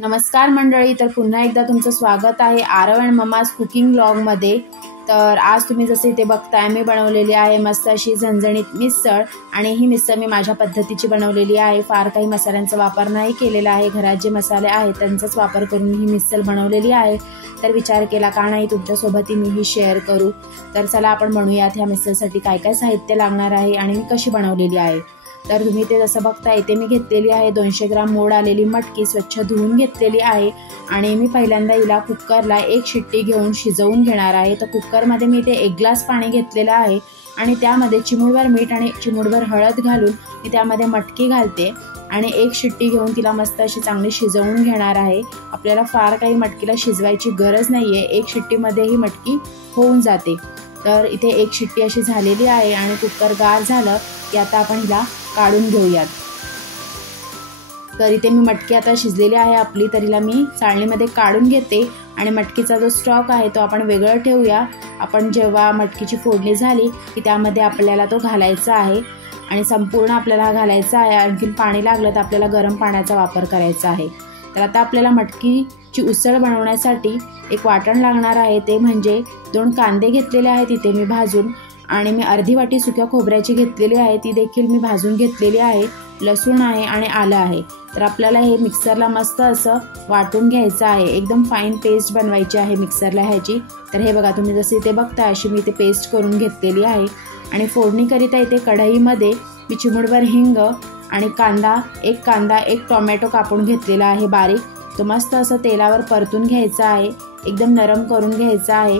नमस्कार मंडळी, तर पुन्हा एकदा तुमचं स्वागत आहे आरव अँड मम्माज कुकिंग ब्लॉगमध्ये। तर आज तुम्ही जसे इथे बघताय मी बनवलेली आहे मस्त अशी झणझणीत मिसळ। आणि ही मिसळ मी माझ्या पद्धतीची बनवलेली आहे, फार काही मसाल्यांचा वापर नाही केलेला आहे। घरात जे मसाले आहेत त्यांचाच वापर करून ही मिसळ बनवलेली आहे। तर विचार केला का नाही तुमच्यासोबत मी शेअर करू। तर चला आपण बनवूयात ह्या मिसळसाठी काय काय साहित्य लागणार आहे आणि मी कशी बनवलेली आहे। तर तुम्ही ते जसं बघता इथे मी घेतलेली आहे 200 ग्राम मोड आलेली मटकी, स्वच्छ धुवून घेतलेली आहे। आणि मी पहिल्यांदा हिला कुकरला एक शिट्टी घेऊन शिजवून घेणार आहे। तर कुकरमध्ये मी इथे 1 ग्लास पाणी घेतलेलं आहे आणि त्यामध्ये चिमूटभर मीठ आणि चिमूटभर हळद घालून मी त्यामध्ये मटकी घालते आणि एक शिट्टी घेऊन तिला मस्त अशी चांगली शिजवून घेणार आहे। आपल्याला फार काही मटकीला शिजवायची गरज नाहीये, एक शिट्टीमध्ये ही मटकी होऊन जाते। तर इथे एक शिट्टी अशी झालेली आहे आणि कुकर गार झालं की आता आपण हिला काढून घेऊयात। तर इथे मी मटकी आता शिजलेली आहे आपली, तर हिला मी चाळणीमध्ये काढून घेते आणि मटकीचा जो स्टॉक आहे तो आपण वेगळं ठेवूया। आपण जेव्हा मटकीची फोडणी झाली की त्यामध्ये आपल्याला तो घालायचा आहे आणि संपूर्ण आपल्याला घालायचा आहे। आणखीन पाणी लागलं तर आपल्याला गरम पाण्याचा वापर करायचा आहे। तर आता आपल्याला मटकीची उसळ बनवण्यासाठी एक वाटण लागणार आहे, ते म्हणजे 2 कांदे घेतलेले आहेत इथे मी भाजून, आणि मी अर्धी वाटी सुक्या खोबऱ्याची घेतलेली आहे, ती देखील मी भाजून घेतलेली आहे। लसूण आहे आणि आलं आहे। तर आपल्याला हे मिक्सरला मस्त असं वाटून घ्यायचं आहे, एकदम फाईन पेस्ट बनवायची आहे मिक्सरला ह्याची। तर हे बघा तुम्ही जसे इथे बघता अशी मी इथे पेस्ट करून घेतलेली आहे। आणि फोडणीकरिता इथे कढईमध्ये मी चिमूटभर हिंग आणि एक टोमॅटो कापून घेतलेला आहे बारीक, तो मस्त असं तेलावर परतून घ्यायचा आहे, एकदम नरम करून घ्यायचा आहे।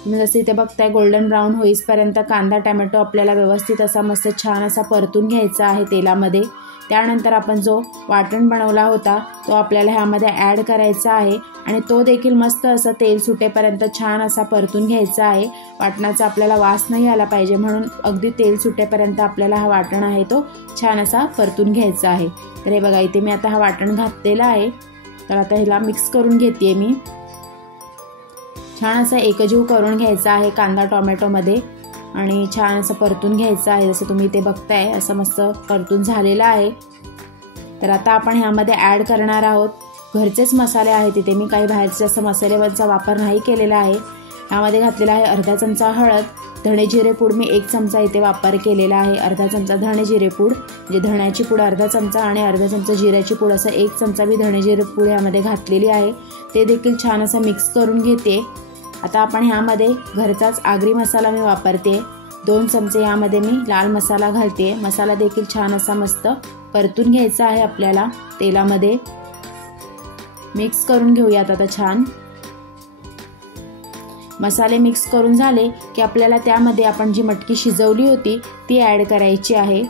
तुम्ही जसे इथे बघताय गोल्डन ब्राऊन होईपर्यंत कांदा टोमॅटो आपल्याला व्यवस्थित असा मस्त छान असा परतून घ्यायचा आहे तेलामध्ये। त्यानंतर आपण जो वाटण बनवला होता तो आपल्याला ह्यामध्ये ॲड करायचा आहे आणि तो देखील मस्त असं तेल सुटेपर्यंत छान असा परतून घ्यायचा आहे। वाटणाचा आपल्याला वास नाही आला पाहिजे म्हणून अगदी तेल सुटेपर्यंत आपल्याला हा वाटण आहे तो छान असा परतून घ्यायचा आहे। तर हे बघा इथे मी आता हा वाटण घातलेला आहे, तर आता ह्याला मिक्स करून घेते मी। छान असं एकजीव करून घ्यायचा आहे कांदा टोमॅटोमध्ये आणि छान असं परतून घ्यायचं आहे। जसं तुम्ही इथे बघताय असं मस्त परतून झालेलं आहे। तर आता आपण ह्यामध्ये ॲड करणार आहोत घरचेच मसाले आहेत, तिथे मी काही बाहेरचे असं मसाल्याचा वापर नाही केलेला आहे। ह्यामध्ये घातलेला आहे अर्धा चमचा हळद, धणे जिरे पूड मी 1 चमचा इथे वापर केलेला आहे। अर्धा चमचा धणे जिरे पूड म्हणजे धण्याची पूड अर्धा चमचा आणि अर्धा चमचा जिऱ्याची पूड असं 1 चमचा मी धणे जिरे पूड ह्यामध्ये घातलेली आहे, ते देखील छान असं मिक्स करून घेते। आता आपण ह्यामध्ये घरचाच आगरी मसाला मी वापरते, 2 चमचे ह्यामध्ये मी लाल मसाला घालते। मसाला देखील छान असा मस्त परतून घ्यायचा आहे आपल्याला तेलामध्ये, मिक्स करून घेऊयात। आता छान मसाले मिक्स करून झाले की आपल्याला त्यामध्ये आपण जी मटकी शिजवली होती ती ॲड करायची आहे।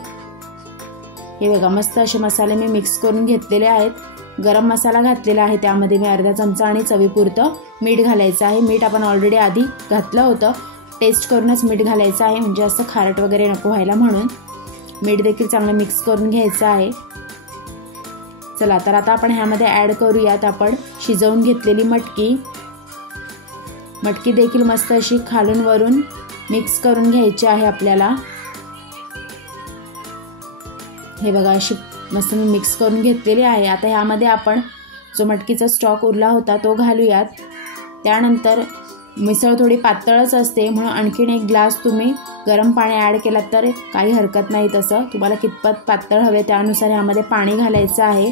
हे बघा मस्त असे मसाले मी मिक्स करून घेतलेले आहेत। गरम मसाला घातलेला आहे, त्यामध्ये मी अर्धा चमचा आणि चवीपुरतं मीठ घालायचं आहे। मीठ आपण ऑलरेडी आधी घातलं होतं, टेस्ट करूनच मीठ घालायचं आहे म्हणजे असं खारट वगैरे नको व्हायला म्हणून। मीठ देखील चांगलं मिक्स करून घ्यायचं आहे। चला तर आता आपण ह्यामध्ये ॲड करूयात आपण शिजवून घेतलेली मटकी देखील मस्त अशी खालून वरून मिक्स करून घ्यायची आहे आपल्याला। हे बघा अशी मस्त मी मिक्स करून घेतलेली आहे। आता ह्यामध्ये आपण जो मटकीचा स्टॉक उरला होता तो घालूयात। त्यानंतर मिसळ थोडी पातळच असते म्हणून आणखीन 1 ग्लास तुम्ही गरम पाणी ॲड केलात तर काही हरकत नाही, तसं तुम्हाला कितपत पातळ हवे त्यानुसार ह्यामध्ये पाणी घालायचं आहे।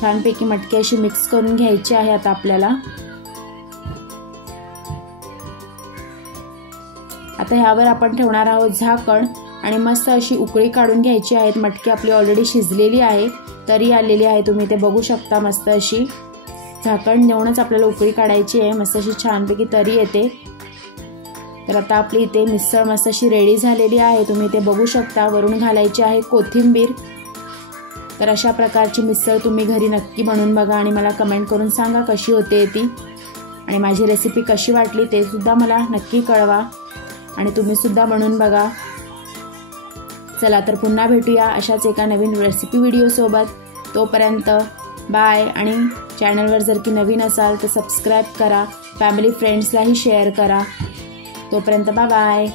छानपैकी मटकी अशी मिक्स करून घ्यायची आहे आता आपल्याला। आता ह्यावर आपण ठेवणार आहोत झाकण आणि मस्त अशी उकळी काढून घ्यायची आहे। मटकी आपली ऑलरेडी शिजलेली आहे, तरी आलेली आहे, तुम्ही ते बघू शकता। मस्त अशी झाकण देऊनच आपल्याला उकळी काढायची आहे, मस्त अशी छानपैकी तरी येते। तर आता आपली इथे मिसळ मस्त अशी रेडी झालेली आहे, तुम्ही ते बघू शकता। वरून घालायची आहे कोथिंबीर। तर अशा प्रकारची मिसळ तुम्ही घरी नक्की बनवून बघा आणि मला कमेंट करून सांगा कशी होते ती, आणि माझी रेसिपी कशी वाटली ते सुद्धा मला नक्की कळवा आणि तुम्ही सुद्धा बनवून बघा। चला तर पुन्हा भेटूया अशाच एका नवीन रेसिपी व्हिडिओसोबत। तोपर्यंत बाय। आणि चॅनलवर जर की नवीन असाल तर सबस्क्राईब करा, फॅमिली फ्रेंड्सलाही शेअर करा। तोपर्यंत बाय बाय।